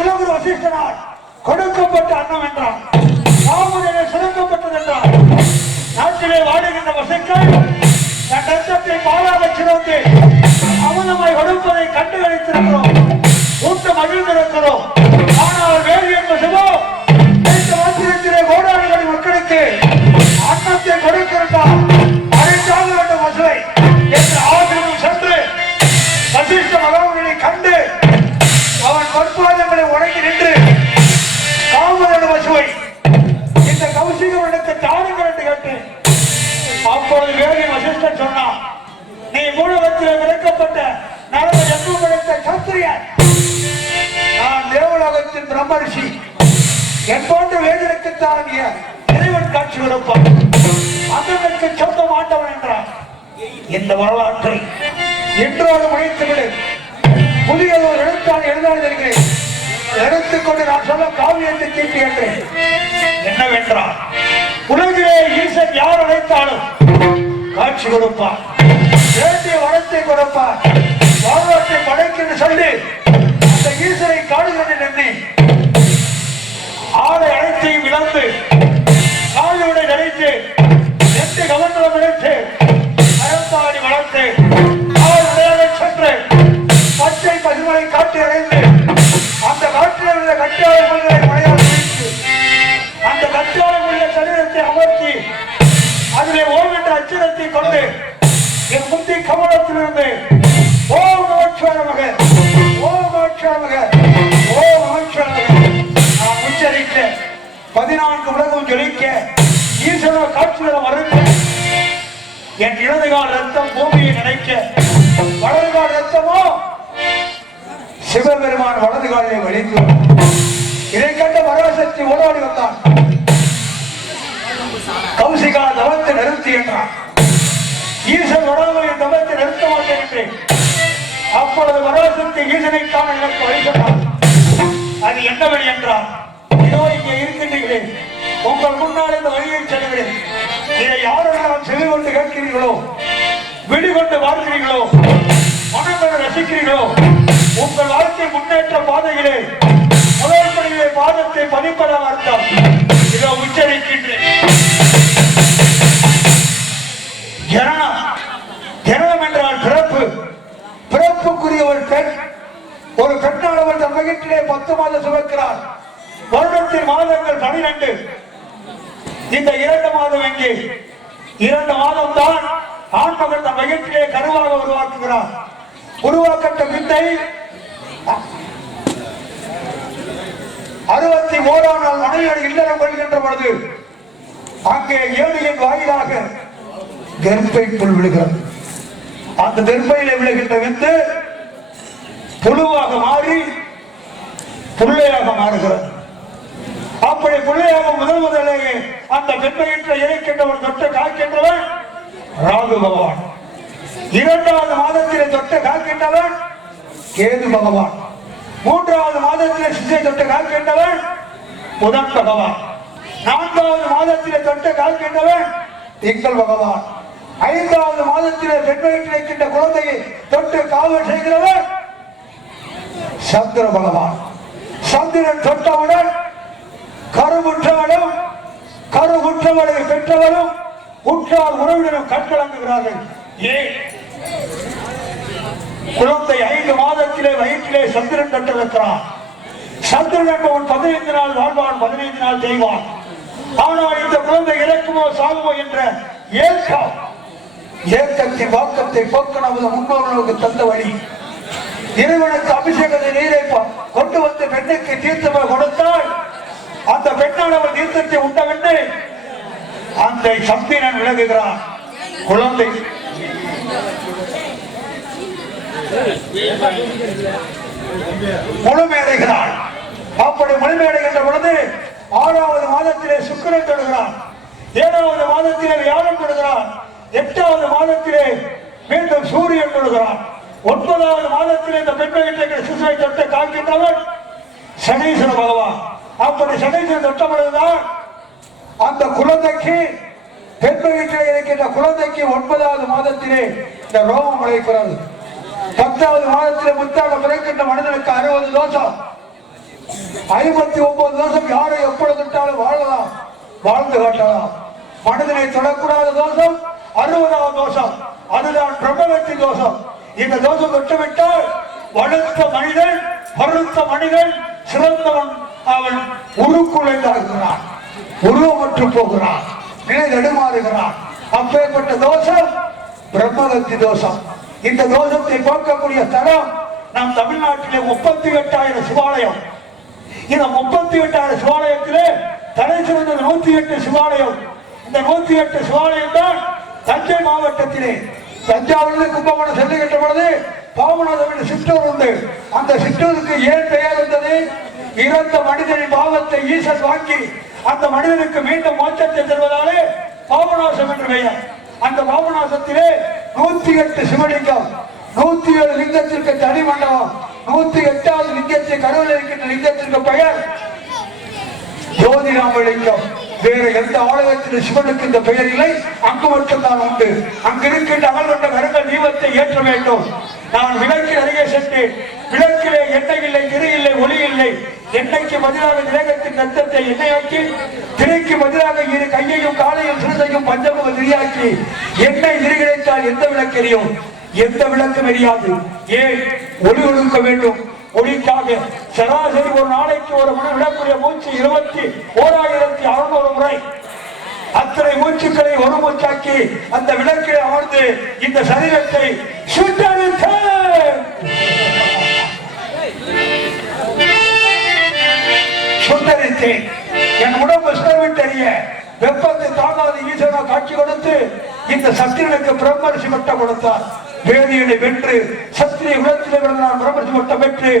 அந்த வசிஷ்டனால் கொடுக்கப்பட்ட அன்னம் என்றான் ராமனிலே சுரங்கப்பட்டது என்றான் நாட்டிலே வாடுகின்ற வசைக்கள் தன் ரத்தத்தை பாலாக சிறந்து அமுதமாய் கொடுப்பதை கண்டு கழித்திருக்கிறோம் ஊட்ட மகிழ்ந்திருக்கிறோம். இந்த வரலாற்றை இன்றோடு முடித்துவிடு புதிய ஒரு எழுத்தால் எழுதாது எடுத்துக்கொண்டு நான் சொல்ல காவியத்தை தீட்டி என்றேன் என்னவென்றால் உலகிலே ஈசன் யார் அழைத்தாலும் காட்சி கொடுப்பார். வேண்டிய வளத்தை கொடுப்பார். வரலாற்றை படைக்கின்ற சொல்லி அந்த ஈசனை காடுகிறேன் எண்ணி ஆடை அனைத்தையும் இழந்து நினைக்க வலதுகால் ரத்தமோ? சிவபெருமான் வலதுகாலிலே வலிந்து இதை கண்ட பராசக்தி ஓடாடி வந்தான். கௌசிகா தவத்தை நிறுத்தி என்றான். ஈசன் வராமல் என் தவத்தை நிறுத்த மாட்டேன் என்றேன். அப்பொழுது பராசக்தி ஈசனை காண எனக்கு வழி சொன்னார் அது என்ன வழி என்றால் இதோ இங்கே இருக்கின்றீர்களே உங்கள் முன்னால் இந்த வழியை செல்கிறேன் இதை யாரெல்லாம் செவி கொண்டு கேட்கிறீர்களோ? விடுகொண்டு வாழ்கிறீர்களோ? மனங்களை ரசிக்கிறீர்களோ? உங்கள் வாழ்க்கை முன்னேற்ற பாதையிலே முதல்படியிலே பாதத்தை பதிப்பதாக அர்த்தம். இதை உச்சரிக்கின்றேன். ஜனனம் ஜனனம் என்றால் பிறப்பு. பிறப்புக்குரிய ஒரு பெண் ஒரு பெண்ணானவள் தன் வயிற்றிலே பத்து மாதம் சுமக்கிறார் வருடத்தின் மாதங்கள் பனிரெண்டு. இந்த இரண்டு மாதம் எங்கே? இரண்டு மாதம் தான் ஆண்மகன் தன் வயிற்றிலே கருவாக உருவாக்குகிறார். உருவாக்கப்பட்ட வித்தை அறுபத்தி ஓராம் நாள் மனைவியோடு இல்லறம் கொள்கின்ற பொழுது அங்கே ஏழையின் வாயிலாக கர்ப்பைக்குள் விழுகிறது. அந்த கர்ப்பையில விழுகின்ற வித்து புழுவாக மாறி புள்ளையாக மாறுகிறது. அப்படி பிள்ளையாக முதல் முதலேயே அந்த பெண்மையின்ற இறைக்கின்றவன் தொட்ட காக்கின்றவன் ராகு பகவான். இரண்டாவது மாதத்திலே தொட்ட காக்கின்றவன் கேது பகவான். மூன்றாவது மாதத்திலே சிசை தொட்ட காக்கின்றவன் புதன் பகவான். நான்காவது மாதத்திலே தொட்ட காக்கின்றவன் திங்கள் பகவான். ஐந்தாவது மாதத்திலே பெண்மையிட்டு இருக்கின்ற குழந்தையை தொட்டு காவல் செய்கிறவர் சந்திர பகவான். சந்திரன் தொட்டவுடன் கருவுற்றவனும் கருவுற்றவனை பெற்றவனும் உற்றார் உறவினரும் கண்கலங்குகிறார்கள் ஏன் குழந்தை ஐந்து மாதத்திலே வயிற்றிலே சந்திரன் கட்டிருக்கிறான் சந்திரன் என்பவன் பதினைந்து நாள் வாழ்வான் பதினைந்து நாள் செய்வான் ஆனால் இந்த குழந்தை இறக்குமோ சாகுமோ என்ற ஏக்கம் ஏக்கத்தின் வாக்கத்தை போக்க நமது முன்னோர்களுக்கு தந்த வழி. இறைவனுக்கு அபிஷேகத்தை நீரை கொண்டு வந்து பெண்ணுக்கு தீர்த்தமாக கொடுத்தால் அந்த பெண்ணானவர் தீர்த்தத்தை உண்டவென்று அந்த சந்திரன் விலகுகிறான் குழந்தை. முழுமையடைகிறாள் அப்படி முழுமையடைகின்ற பொழுது ஆறாவது மாதத்திலே சுக்கிரன் தொடுகிறான் ஏழாவது மாதத்திலே வியாழன் தொடுகிறான் எட்டாவது மாதத்திலே மீண்டும் சூரியன் தொடுகிறான் ஒன்பதாவது மாதத்திலே இந்த பெண்மையிட்ட சிசுவை தொட்டு காக்கின்றவன் சனீஸ்வர பகவான். அப்படி சனீஸ்வரன் தொட்ட பொழுதுதான் அந்த குழந்தைக்கு பெண் வீட்டில் இருக்கின்ற குழந்தைக்கு ஒன்பதாவது மாதத்திலே இந்த ரோமம் முளைக்கிறது. பத்தாவது மாதத்திலே முத்தாக பிறக்கின்ற மனிதனுக்கு அறுபது தோஷம். ஐம்பத்தி ஒன்பது தோஷம் யாரை எப்பொழுது விட்டாலும் வாழலாம் வாழ்ந்து காட்டலாம். மனிதனை தொடக்கூடாத தோஷம் அறுபதாவது தோஷம். அதுதான் பிரபவெட்டி தோஷம். இந்த தோஷம் விட்டுவிட்டால் வளர்த்த மனிதன் பருத்த மனிதன் சிறந்தவன் அவன் உருக்குலைந்தாகிறான் உருவமற்று போகிறான் நிலை நடுமாறுகிறான் அப்பேற்பட்ட தோஷம் பிரம்மகத்தி தோஷம். இந்த தோஷத்தை போக்கக்கூடிய தரம் நம் தமிழ்நாட்டிலே முப்பத்தி எட்டாயிரம் சிவாலயம். இந்த முப்பத்தி எட்டாயிரம் சிவாலயத்திலே தலை சிறந்த நூத்தி எட்டு சிவாலயம். இந்த நூத்தி எட்டு சிவாலயம் தான் தஞ்சை மாவட்டத்திலே தஞ்சாவூரில் கும்பகோணம் செல்லுகின்ற பொழுது பாபநாதம் என்ற சிற்றூர் உண்டு. அந்த சிற்றூருக்கு ஏன் பெயர் இருந்தது? இறந்த மனிதனின் பாவத்தை ஈசன் வாங்கி அந்த மனிதனுக்கு மீண்டும் மோட்சத்தை தருவதாலே பாபநாசம் என்று பெயர். அந்த பாபநாசத்திலே நூத்தி எட்டு சிவலிங்கம் நூத்தி ஏழு லிங்கத்திற்கு தனி மண்டபம் நூத்தி எட்டாவது லிங்கத்தை கடவுள் இருக்கின்ற லிங்கத்திற்கு பெயர் ஜோதிராமலிங்கம். வேற எந்த ஆலயத்திலும் சிவனுக்கு இந்த பெயர் இல்லை. அங்கு மட்டும்தான் உண்டு. அங்கு இருக்கின்ற அமல் கொண்ட கருங்கள் தீபத்தை ஏற்ற வேண்டும். நான் விளக்கில் அருகே சென்று விளக்கிலே எண்ணெய் இல்லை திரு இல்லை ஒளி இல்லை. எண்ணெய்க்கு பதிலாக திரேகத்தின் நத்தத்தை எண்ணெயாக்கி திரைக்கு பதிலாக இரு கையையும் காலையும் சிறுதையும் பஞ்சமுக திரியாக்கி எண்ணெய் திரிகிடைத்தால் எந்த விளக்கு எந்த விளக்கு எரியாது? ஏன்? ஒளி ஒழுக்க வேண்டும். ஒளிக்காக சராசரி ஒரு நாளைக்கு ஒரு மணி விடக்கூடிய மூச்சு இருபத்தி ஓராயிரத்தி அறுநூறு முறை. அத்தனை மூச்சுக்களை ஒரு மூச்சாக்கி அந்த விளக்கில் அமர்ந்து இந்த சரீரத்தை சுட்டரித்தேன் சுந்தரித்தேன் என் உடம்பு சுடவிட்டறிய வெப்பத்தை தாங்காத ஈசனா காட்சி கொடுத்து இந்த சத்திரனுக்கு பிரம்மரிசி மட்டம் கொடுத்தார். வேதியனை வென்று சத்திரிய குலத்திலே பிறந்த பிரம்மரிசி மட்டம் பெற்று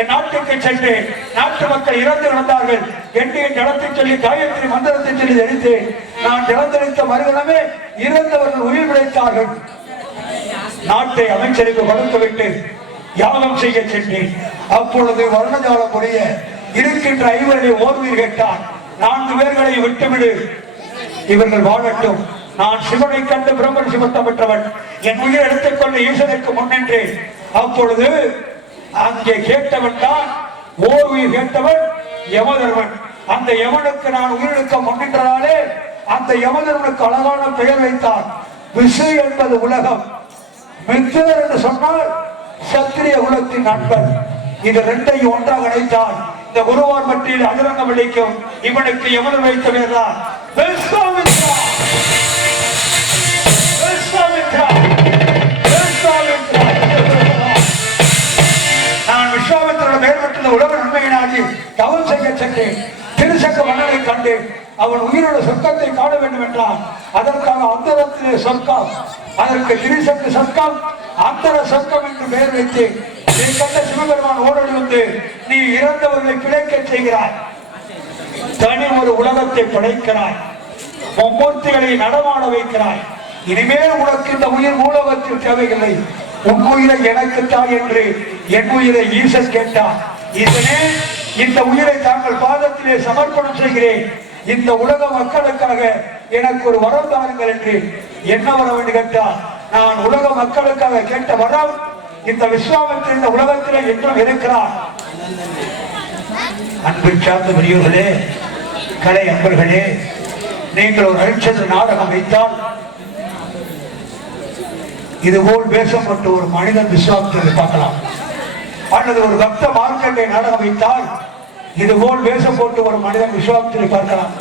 என் நாட்டுக்கு சென்று நாட்டு மக்கள் இறந்து கிடந்தார்கள். என்று என் ஜலத்தை சொல்லி காயத்ரி மந்திரத்தை சொல்லி தெரிந்தேன் நான் ஜலந்தளித்த மறுகணமே இறந்தவர்கள் உயிர் பிழைத்தார்கள். நாட்டை அமைச்சருக்கு கொடுத்து விட்டு யாகம் செய்ய சென்றேன். அப்பொழுது வருணஜாலம் புரிய இருக்கின்ற ஐவரை ஓர்வீர் கேட்டான் நான்கு பேர்களை விட்டுவிடு. இவர்கள் வாழட்டும். நான் சிவனை கண்டு பிரம்மன் சிவத்தம் பெற்றவன். என் உயிர் எடுத்துக்கொண்டு ஈசனுக்கு முன்னின்றேன் அப்பொழுது அங்கே கேட்டவன் தான் ஓர் உயிர் கேட்டவன் யமதர்வன் அந்த யமனுக்கு நான் உயிரிழக்க முன்னின்றதாலே அந்த யமதர்வனுக்கு அழகான பெயர் வைத்தான் விசு என்பது உலகம். மித்திரர் என்று சொன்னால் சத்திரிய குலத்தின் நண்பன் இது ரெண்டையும் ஒன்றாக இணைத்தான் இந்த குருவார் மட்டியில் அதிரங்க விளைக்கும். இவனுக்கு எவ்வளவு வைத்த பேர்தான் விஸ்வாமித்ரா. விஸ்வாமித்ரா. நான் விஸ்வாமித்திரோட மேற்பட்ட உலக நன்மையினாகி தவம் செய்ய சென்றேன். திருசக்க மன்னனை கண்டு அவன் உயிரோட சொர்க்கத்தை காண வேண்டும் என்றான் அதற்காக அந்தரத்திலே சொர்க்கம் அதற்கு திரிசக்கு சொர்க்கம் அத்தர சொர்க்கம் என்று பெயர் வைத்து நீ கண்ட சிவபெருமான் ஓடோடி வந்து நீ இறந்தவர்களை பிழைக்க செய்கிறாய். தனி ஒரு உலகத்தை படைக்கிறாய். மும்மூர்த்திகளை நடமாட வைக்கிறாய். இனிமேல் உனக்கு இந்த உயிர் மூலகத்தில் தேவையில்லை. உன் உயிரை எனக்கு தாய் என்று என் உயிரை ஈசன் கேட்டார். இதனே இந்த உயிரை தாங்கள் பாதத்திலே சமர்ப்பணம் செய்கிறேன். இந்த உலக மக்களுக்காக எனக்கு ஒரு வரம் தாருங்கள் என்று என்ன வர வேண்டும் கேட்டார். நான் உலக மக்களுக்காக கேட்ட வரம் இந்த விஸ்வாமத்தில் இந்த உலகத்தில் என்றும் இருக்கிறார். அன்பு சார்ந்த பெரியவர்களே கலை அன்பர்களே நீங்கள் ஒரு அரிச்சந்திர நாடகம் வைத்தால் இதுபோல் வேஷப்பட்டு ஒரு மனிதன் விஸ்வாமத்தில் பார்க்கலாம். அல்லது ஒரு பக்த மார்க்கண்டை நாடகம் வைத்தால் இதுபோல் வேஷம் போட்டு ஒரு மனிதன் விஸ்வாமித்திரை பார்க்கலாம்.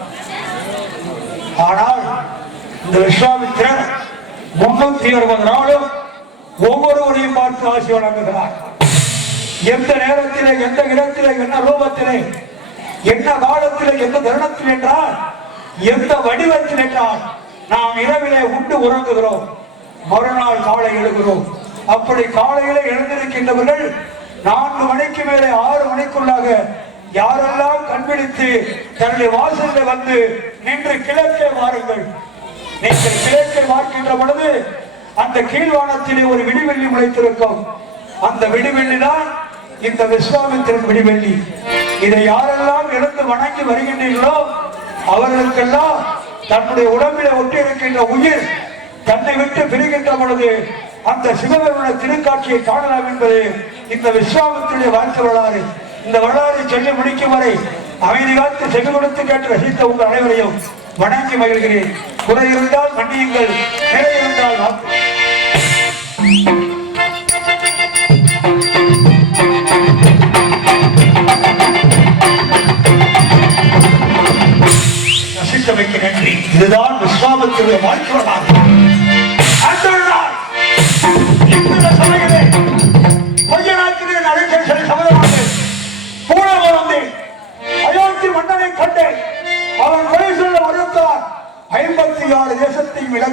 ஆனால் இந்த விஸ்வாமித்திரன் முன்னூத்தி அறுபது நாளும் ஒவ்வொருவரையும் பார்த்து ஆசி வழங்குகிறார். எந்த நேரத்திலே எந்த இடத்திலே என்ன ரூபத்திலே என்ன காலத்திலே எந்த தருணத்தில் என்றால் எந்த வடிவத்தில் என்றால் நாம் இரவிலே உண்டு உறங்குகிறோம். மறுநாள் காலை எழுகிறோம். அப்படி காலையிலே எழுந்திருக்கின்றவர்கள் நான்கு மணிக்கு மேலே ஆறு மணிக்குள்ளாக யாரெல்லாம் கண்பிடித்து தன்னுடைய வாசலில் வந்து நின்று கிழக்கே வாருங்கள். நீங்கள் கிழக்கை பார்க்கின்ற பொழுது அந்த கீழ்வானத்திலே ஒரு விடிவெள்ளி முளைத்திருக்கும். அந்த விடிவெள்ளி தான் இந்த விஸ்வாமித்திரன் விடிவெள்ளி. இதை யாரெல்லாம் இழந்து வணங்கி வருகின்றீர்களோ அவர்களுக்கெல்லாம் தன்னுடைய உடம்பிலே ஒட்டி இருக்கின்ற உயிர் தன்னை விட்டு பிரிகின்ற பொழுது அந்த சிவபெருமான திருக்காட்சியை காணலாம் என்பது இந்த விஸ்வாமத்தினுடைய வாழ்த்து வரலாறு. இந்த வரலாறு சென்னை முடிக்கும் வரை அமைதி காத்து செவி கொடுத்து கேட்டு ரசித்த உங்கள் அனைவரையும் வணங்கி மகிழ்கிறேன். குறை இருந்தால் மன்னியுங்கள். நிறை இருந்தால் வாக்கு. ரசித்தமைக்கு நன்றி. இதுதான் விஸ்வாமத்தினுடைய வாழ்க்கை வரலாறு அந்த நாள்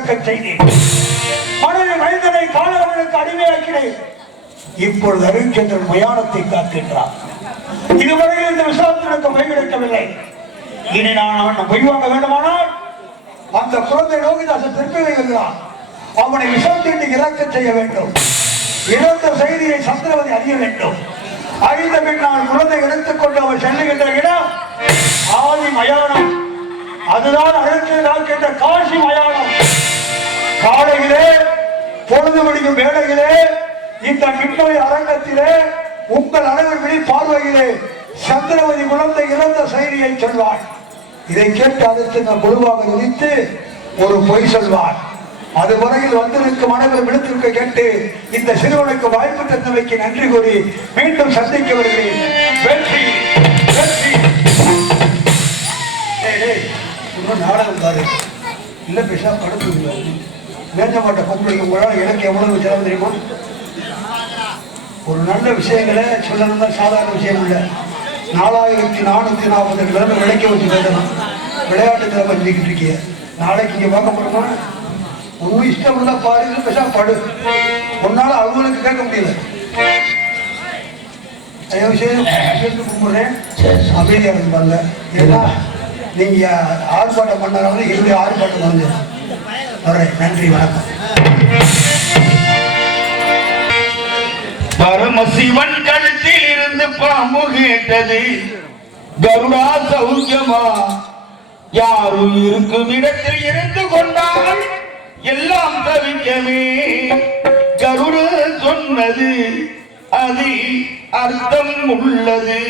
தேசத்தையும் செய்தேன். மனிதனை காலவர்களுக்கு அடிமையாக்கினேன் இப்பொழுது மயானத்தை காக்கின்றார். இதுவரையில் இந்த விசாரத்திற்கு பொய் இனி நான் அவன் பொய் வாங்க வேண்டுமானால் அந்த குழந்தை லோகிதாசன் திருப்பி வைக்கிறான் அவனை விசாரத்திட்டு இறக்க செய்ய வேண்டும். இழந்த செய்தியை சந்திரவதி அறிய வேண்டும். அறிந்த பின் நான் குழந்தை எடுத்துக்கொண்டு அவர் செல்லுகின்ற இடம் ஆதி மயானம். அதுதான் அழைத்து நாட்கின்ற காசி மயானம். காலையிலே பொழுது முடியும் வேளையிலே இந்த மின்னொலி அரங்கத்திலே உங்கள் அனைவர்களின் பார்வையிலே சந்திரவதி குழந்தை இறந்த செய்தியை சொல்வார் இதை கேட்டு அதற்கு நான் குழுவாக நினைத்து ஒரு பொய் சொல்வார் அது முறையில் வந்திருக்கும் அனைவரும் விடுத்திருக்க கேட்டு இந்த சிறுவனுக்கு வாய்ப்பு தந்தமைக்கு நன்றி கூறி மீண்டும் சந்திக்க வருகிறேன் வெற்றி வெற்றி. இன்னும் நாடகம் பாரு. இல்ல பேசா படுத்து வேண்டப்பட்ட பொம்பளைக்கு உங்களால் எனக்கு எவ்வளவு செலவு தெரியுமா? ஒரு நல்ல விஷயங்களை சொல்லணும்னா சாதாரண விஷயம் இல்லை. நாலாயிரத்தி நானூத்தி நாற்பது கிலோமீட்டர் விளக்கி வச்சு பேசணும். விளையாட்டு திறமை செஞ்சுக்கிட்டு இருக்கீங்க நாளைக்கு இங்க பார்க்க போறோமா? ஒன்றும் இஷ்டம் இருந்தா பாரு பேசா படு. உன்னால அவங்களுக்கு கேட்க முடியல. ஐயோ விஷயம் கேட்டு கும்பிடுறேன். அமைதியா இருந்து பாருங்க. ஏன்னா நீங்க ஆர்ப்பாட்டம் பண்ணாலும் என்னுடைய ஆர்ப்பாட்டம் வந்து வர்றேன் நன்றி வணக்கம். பரமசிவன் கழுத்தில் இருந்து பாம்பு கேட்டது கருடா சௌக்கியமா? யாரும் இருக்கும் இடத்தில் இருந்து கொண்டால் எல்லாம் தவிக்கமே கருடு சொன்னது அது அர்த்தம் உள்ளது.